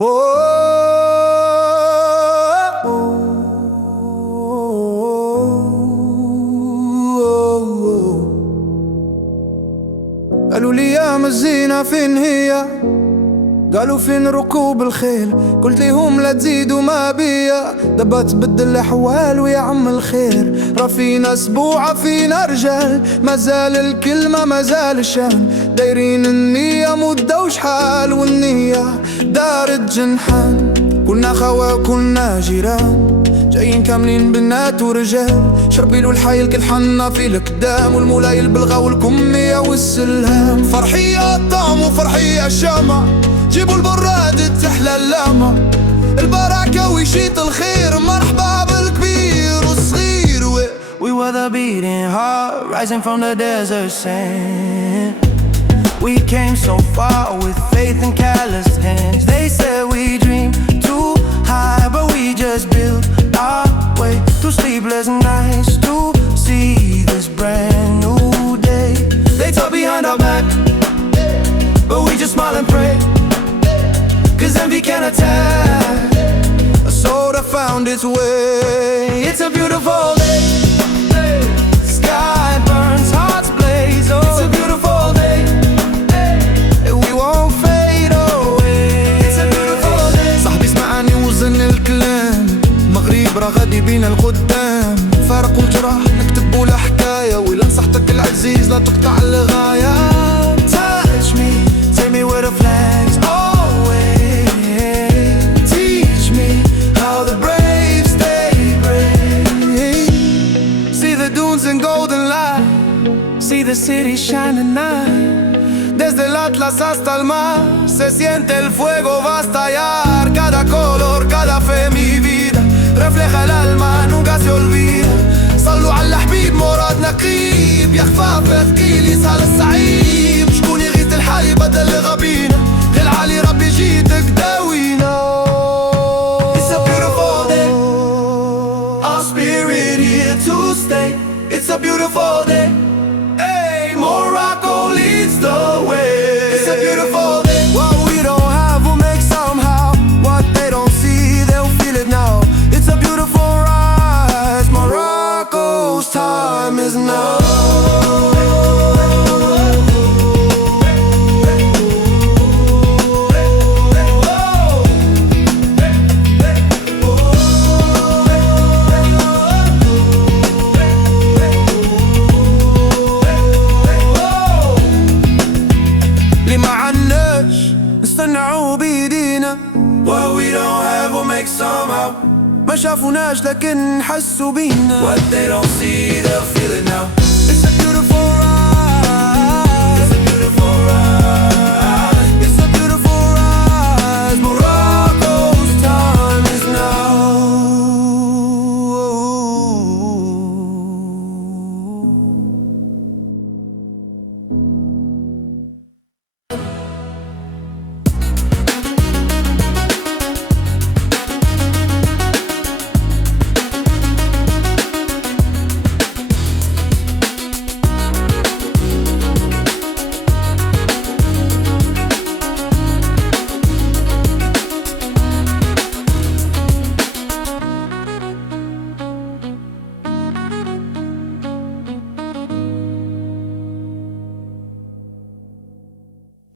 قالوا لي يا مزينة فين هي؟ قالوا فين ركوب الخيل؟ قلت ليهم لا تزيدوا ما بيا، دبا تبدل الأحوال ويا عم الخير. راه فينا سبوعة فينا رجال، مازال الكلمة مازال الشان، دايرين النية مدة وشحال والنية دارت جنحان. كنا خوا كنا جيران، جايين كاملين بنات ورجال، شربيلو الحي الكل حنا في القدام، والمولاي البلغة والكمية والسلام. فرحية الطعم وفرحية الشامة، جيبوا البراد تحلى اللامة، البركة ويشيط الخير، مرحبا بالكبير والصغير. We were the beating heart, rising from the desert sand. We came so far with faith and calloused hands. They said we dream too high, but we just built our way through sleepless nights to see this brand new day. They talk behind our back, but we just smile and pray, 'cause envy can attack. A soul that found its way. It's a beautiful day. Sky burns, hearts blaze. Oh, it's a beautiful day. We won't fade away. It's a beautiful day. صاحبي اسمعني وزن الكلام، مغرب راه غادي بينا القدام. فارق وجراح نكتبوا له حكاية، ولا نصحتك العزيز لا تقطع الغاية. Touch me, take me where the flags always. Teach me how the brave stay brave. See the dunes in golden light, See the city shining night. desde el Atlas hasta el mar, se siente el fuego, va a estallar. Cada color, cada fe, mi vida, refleja el alma, nunca se olvida. صلوا على الحبيب مرادنا قريب، يا خفاف ثقيل يسهل الصعيب. شكون يغيث الحي بدل غبينا، للعالي ربي جيتك داوينا. It's a beautiful day, our spirit here to stay. It's a beautiful day. Hey, Morocco leads the way. It's a beautiful day. What we don't have we'll make somehow, what they don't see they'll feel it now. It's a beautiful rise, Morocco's time is now. نستنعوا بيدينا، What we don't have we'll make somehow. ما شافوناش لكن حسوا بينا. What they don't see they'll feel it now. It's a beautiful